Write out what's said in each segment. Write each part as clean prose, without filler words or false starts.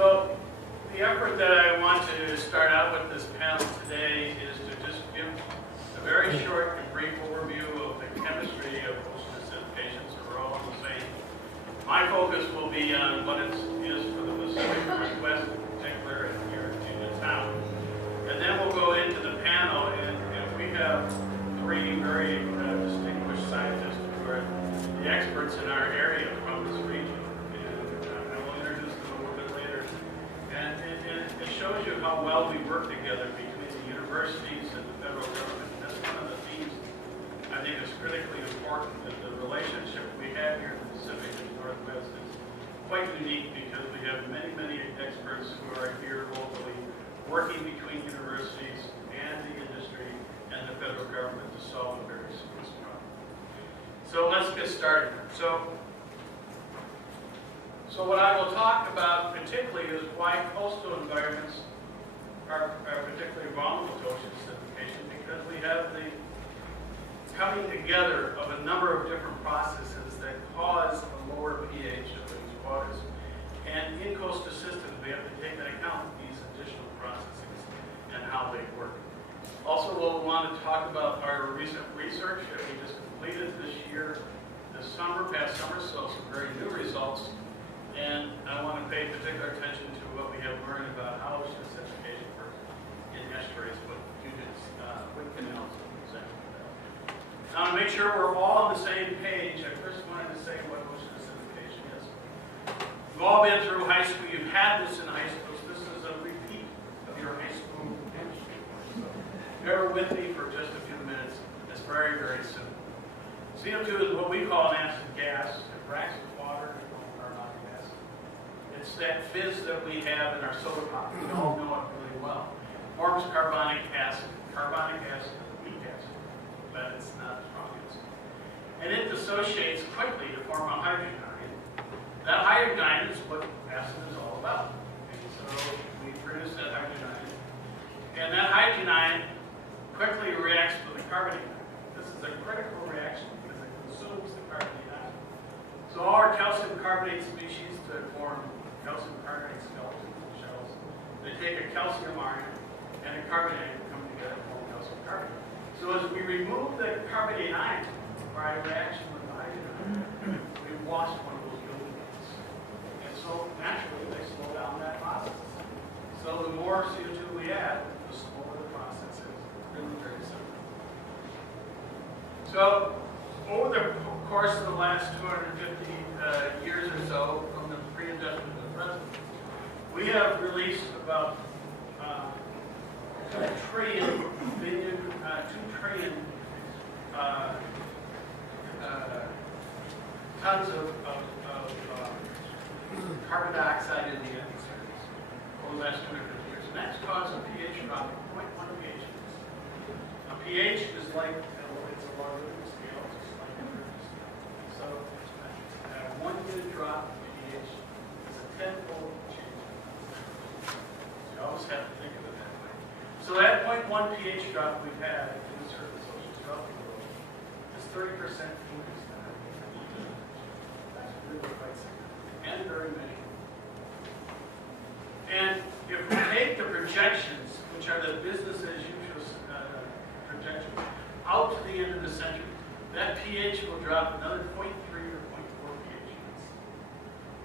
So the effort that I want to start out with this panel today is to just give a very short and brief overview of the chemistry of ocean acidification, so we're all on the same. My focus will be on what it is for the Pacific Northwest in particular and here in the town. And then we'll go into the panel, and we have three very distinguished scientists who are the experts in our area from this region. And I will introduce them a little bit later. And it shows you how well we work together between the universities and the federal government. That's one of the themes I think is critically important, that the relationship we have here in the Pacific and Northwest is quite unique because we have many, many experts who are here locally working between universities and the industry and the federal government to solve a very serious problem. So let's get started. So what I will talk about particularly is why coastal environments are particularly vulnerable to ocean acidification, because we have the coming together of a number of different processes that cause a lower pH of these waters. And in coastal systems, we have to take into account these additional processes and how they work. Also, we'll want to talk about our recent research that we just completed this year, past summer, so some very new results. And I want to pay particular attention to what we have learned about how ocean acidification works in estuaries, with canals, etc. Now, to make sure we're all on the same page, I first wanted to say what ocean acidification is. You've all been through high school. You've had this in high school. So this is a repeat of your high school chemistry course. So bear with me for just a few minutes. It's very, very simple. CO2 is what we call an acid gas. It reacts with water and carbonic acid. It's that fizz that we have in our soda pop. We all know it really well. It forms carbonic acid. Carbonic acid is weak acid, but it's not strong acid. And it dissociates quickly to form a hydrogen ion. That hydrogen ion is what acid is all about. And so we produce that hydrogen ion. And that hydrogen ion quickly reacts with the carbonate ion. This is a critical reaction because it consumes the carbonate ion. So all our calcium carbonate species to form calcium carbonate skeleton shells, they take a calcium ion and a carbonate ion come together to form calcium carbonate. So as we remove the carbonate ion by reaction with the hydrogen ion, we've lost one of those building blocks. And so naturally they slow down that process. So the more CO2 we add, the slower the process is. It's really very simple. So over the course of the last 250 years or so, from the pre-industrial to the present, we have released about 2 trillion tons of carbon dioxide in the atmosphere over the last 250 years. And that's caused a pH drop of 0.1 pH. Now, pH is like, it's a logarithmic scale, just like a rhythm scale. So, 1 unit drop in pH is a 10-fold change. You always have to think of it that way. So that 0.1 pH drop we've had in the surface ocean developing world is 30% increase in that. That's really quite significant, and very many. And if we take the projections, which are the business as usual projections, out to the end of the century, that pH will drop another 0.3 or 0.4 pH units,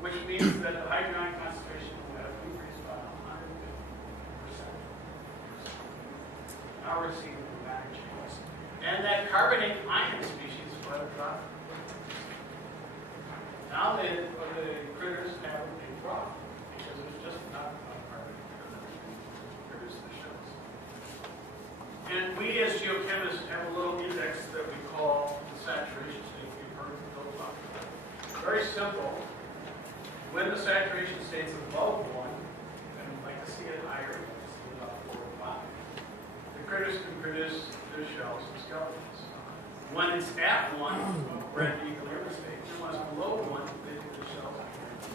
which means that the hydrogen concentration will have increased by 150%. Now we're seeing dramatic changes. And that carbonate ion species will have dropped. Now the critters have a big problem because there's just not enough carbon to produce the shells. And we as geochemists have a little index that we call the saturation state. We've heard Bill talk about it. Very simple. When the saturation state's above 1, and we'd like to see it higher, we'd like to see it about 4 or 5, the critters can produce their shells and skeletons. When it's at 1, we're at the equilibrium state. And when it's below 1, they do the shells and skeletons.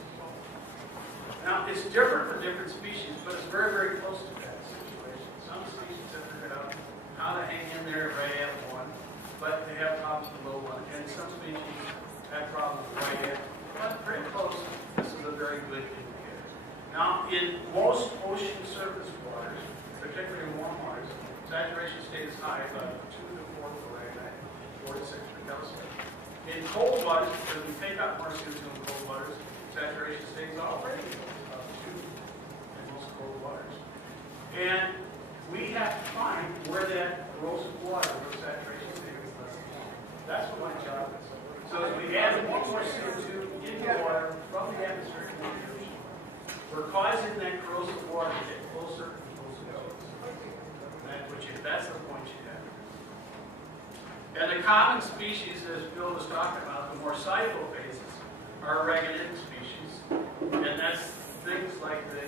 Now, it's different for different species, but it's very, very close to that situation. Some species have figured out how to hang in there right at 1, but they have problems below 1. And some species have problems right at, but pretty close. This is a very good indicator. Now, in most ocean surface waters, particularly in warm waters, saturation stays high, about 2 to 4 per 4 to 6 per Kelvin. In cold waters, because we take up more CO2 in cold waters, saturation stays already about 2 in most cold waters. And we have to find where that corrosive water, where saturation stays less than 1. That's what my job is. So as we add more CO2 into the water from the atmosphere to the ocean, we're causing that corrosive water to get closer and closer to us. That's the point you have. And the common species, as Bill was talking about, the more soluble phases, are regulated species. And that's things like the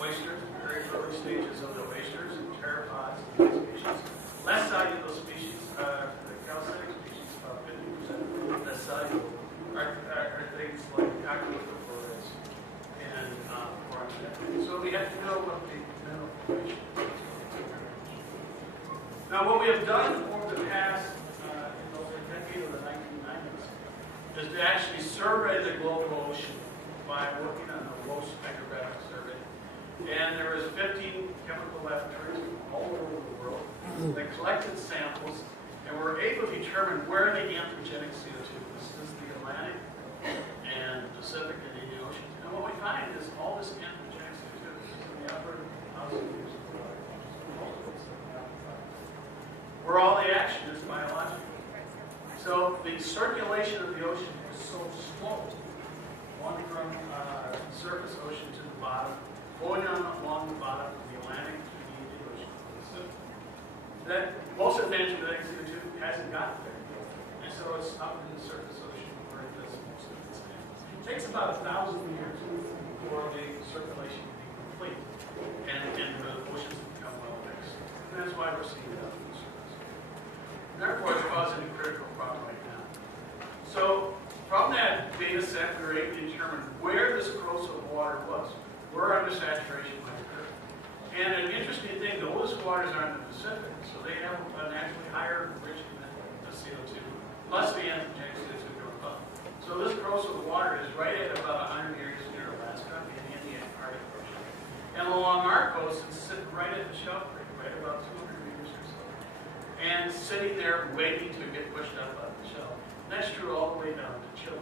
oysters, very early stages of the oysters and pteropods and these species. Less soluble species, the calcitic species, about 50% less soluble, are things like aquifers and forms. So we have to know what the mineral formation is. Now, what we have done over the past, in the decade of the 1990s, is to actually survey the global ocean by working on the low spectrographic survey. And there was 15 chemical laboratories all over the world that collected samples and were able to determine where the anthropogenic CO2, this is the Atlantic and Pacific and Indian Oceans. And what we find is all this anthropogenic CO2 is in the upper 1,000 meters of the water. Where all the action is biological. So the circulation of the ocean is so slow, one from surface ocean to the bottom, going along the bottom of the Atlantic to the Indian Ocean. So that most of the anthropogenic CO2 hasn't gotten there. And so it's up in the surface ocean where it does most of its things. It takes about 1,000 years for the circulation to be complete and the oceans to become well mixed. And that's why we're seeing it up in the surface. Therefore, it's causing a critical problem right now. So, from that data set, we were able to determine where this corrosive water was, where under saturation might occur. And an interesting thing, those waters are in the Pacific, so they have a naturally higher enrichment of CO2, plus the anthropogenic CO2 going up. So this corrosive water is right at about 100 years near Alaska and in the Arctic Ocean. And along our coast, it's sitting right at the shelf rate, right about 200 meters or so. And sitting there waiting to get pushed up out of the shelf. And that's true all the way down to Chile.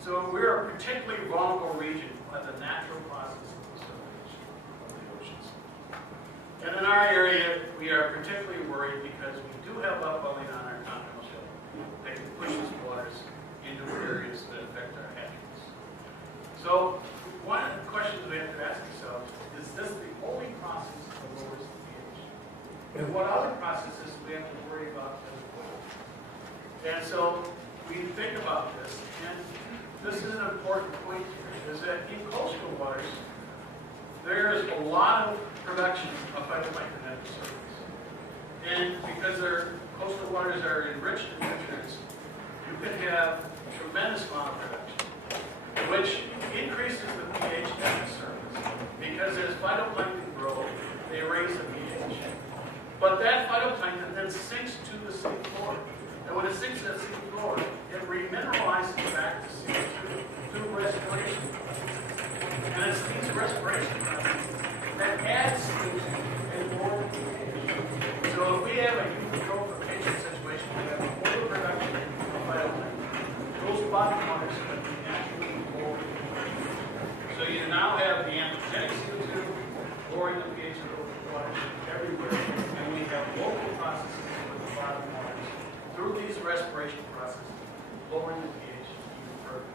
So we're a particularly vulnerable region by the natural process of the circulation of the oceans. And in our area, we are particularly worried because we do have upwelling on our continental shelf that can push these waters into areas that affect our habitats. So one of the questions we have to ask ourselves is this the only process that lowers the pH? And what other processes do we have to worry about as well? And so we think about this, and this is an important point here, is that in coastal waters, there is a lot of production of phytoplankton at the surface. And because their coastal waters are enriched in nutrients, you can have a tremendous amount of production, which increases the pH at the surface. Because as phytoplankton grow, they raise the pH. But that phytoplankton then sinks to the sea floor. And when it sinks to the sea floor, it remineralizes back to CO2 through respiration. And it's these respiration processes that add CO2 and more pH. So if we have a eutrophication situation, we have overproduction of phytoplankton. Those bottom waters can be naturally lower. So you now have the anthropogenic CO2 lowering the pH of those waters everywhere. And we have local processes with the bottom waters through these respiration processes, lowering the pH even further.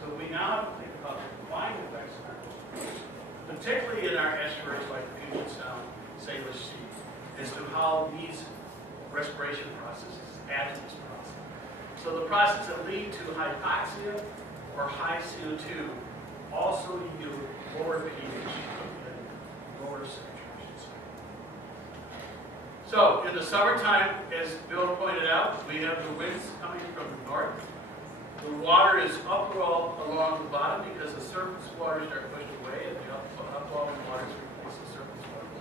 So we now have to think about the combined effects in our coastal, particularly in our estuaries like the Puget Sound, Salish Sea, as to how these respiration processes add to this process. So the processes that lead to hypoxia or high CO2 also yield lower pH and lower saturations. So in the summertime, as Bill pointed out, we have the winds coming from the north. The water is upwelled along the bottom because the surface waters are pushed away and the upwelling waters replace the surface waters.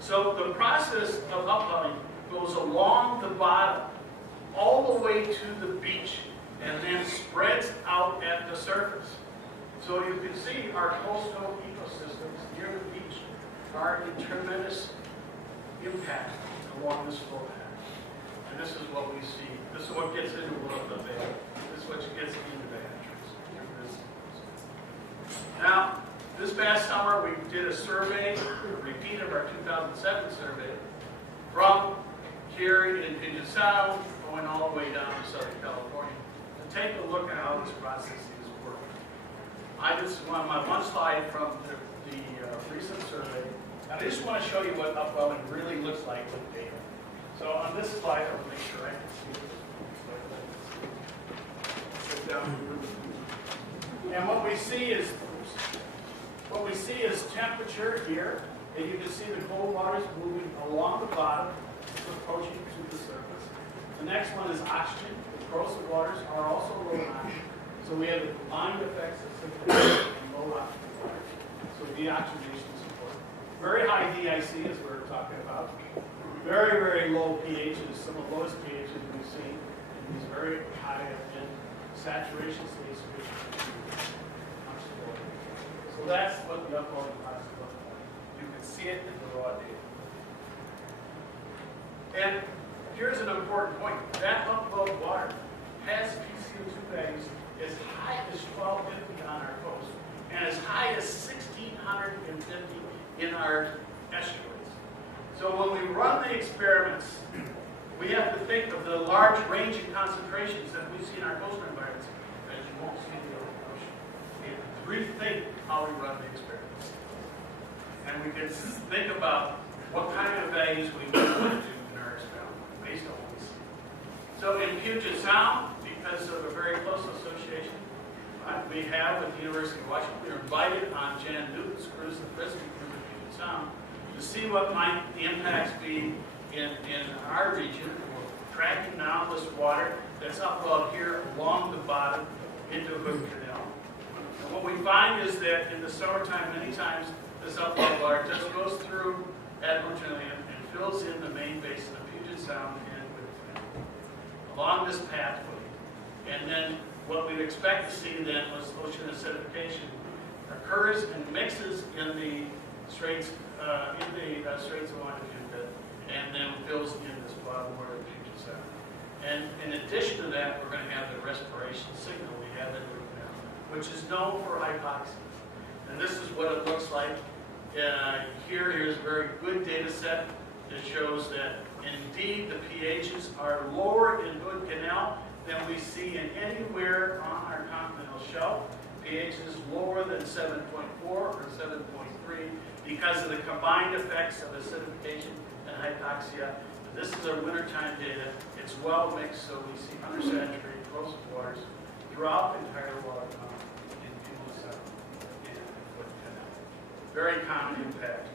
So the process of upwelling goes along the bottom all the way to the beach and then spreads out at the surface. So you can see our coastal ecosystems near the beach are in tremendous impact along this flow path. And this is what we see. This is what gets into the bay. This is what gets into the hatcheries. Now, this past summer we did a survey, a repeat of our 2007 survey, from here in Puget Sound, going all the way down to Southern California, to take a look at how these processes work. I just want my one slide from the recent survey. And I just want to show you what upwelling really looks like with data. So on this slide, I'll make sure I can see it. Sit down. And what we see is temperature here, and you can see the cold waters moving along the bottom, approaching to the surface. The next one is oxygen. The corrosive waters are also low in oxygen. So we have the combined effects of acidification and low oxygen water. So deoxygenation support. Very high DIC, as we're talking about. Very, very low pHs, some of the lowest pHs we've seen. And these very high in saturation states. So that's what the upwelling process looks like. You can see it in the raw data. And here's an important point. That upwelled water has PCO2 values as high as 1250 on our coast and as high as 1650 in our estuaries. So when we run the experiments, we have to think of the large range in concentrations that we see in our coastal environments, as you won't see in the open ocean. We have to rethink how we run the experiments. And we can think about what kind of values we want to do in our experiment based on what we see. So in Puget Sound, because of a very close association we have with the University of Washington, we were invited on Jan Newton's cruise, the President cruise in Puget Sound, to see what might the impacts be in our region. We're tracking now this water that's upwelled here along the bottom into Hood Canal. And what we find is that in the summertime, many times this upwelled water just goes through Edmonton and fills in the main basin of Puget Sound and Hood Canal along this pathway. And then what we'd expect to see then was ocean acidification occurs and mixes in the Straits of Washington, and then fills in this bottom part of Puget Sound. And in addition to that, we're going to have the respiration signal we have in the canal, which is known for hypoxia. And this is what it looks like. Here's a very good data set that shows that indeed the pHs are lower in Hood Canal than we see in anywhere on our continental shelf. pH is lower than 7.4 or 7.3 because of the combined effects of acidification and hypoxia. This is our wintertime data. It's well mixed, so we see undersaturated corrosive waters throughout the entire water column in Puget Sound and Hood Canal. Very common impact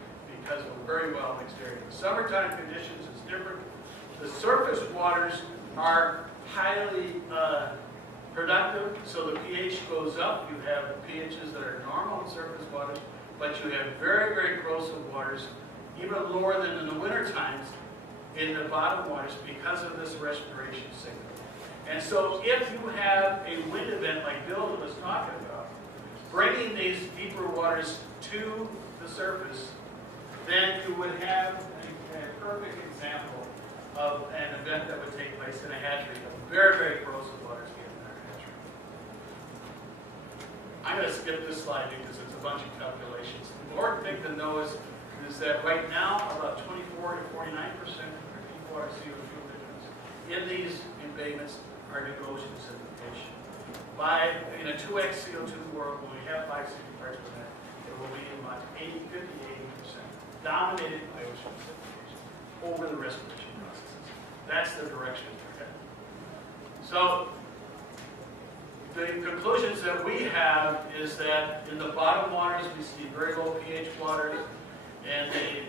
because of a very well mixed area. The summertime conditions is different. The surface waters are highly productive, so the pH goes up. You have pHs that are normal in surface waters, but you have very, very corrosive waters, even lower than in the winter times in the bottom waters because of this respiration signal. And so if you have a wind event like Bill was talking about, bringing these deeper waters to the surface, then you would have a perfect example of an event that would take place in a hatchery of very, very corrosive waters getting in our hatchery. I'm going to skip this slide because it's a bunch of calculations. The important thing to know is that right now about 24 to 49% of our deep water CO2 emissions in these embayments are due to ocean acidification. In a 2x CO2 world, when we have 560 parts per million, it will be about 50 to 80% dominated by ocean acidification over the respiration processes. That's the direction we're heading. So the conclusions that we have is that in the bottom waters we see very low pH waters, and they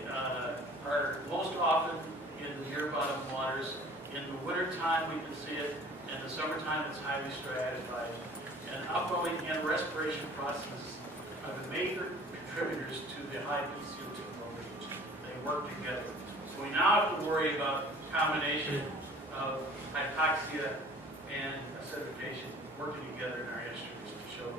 are most often in the near bottom waters. In the winter time we can see it, and the summertime it's highly stratified. And upwelling and respiration processes are the major contributors to the high PCO2 low pH. They work together. So we now have to worry about combination of hypoxia and acidification working together in our estuaries to show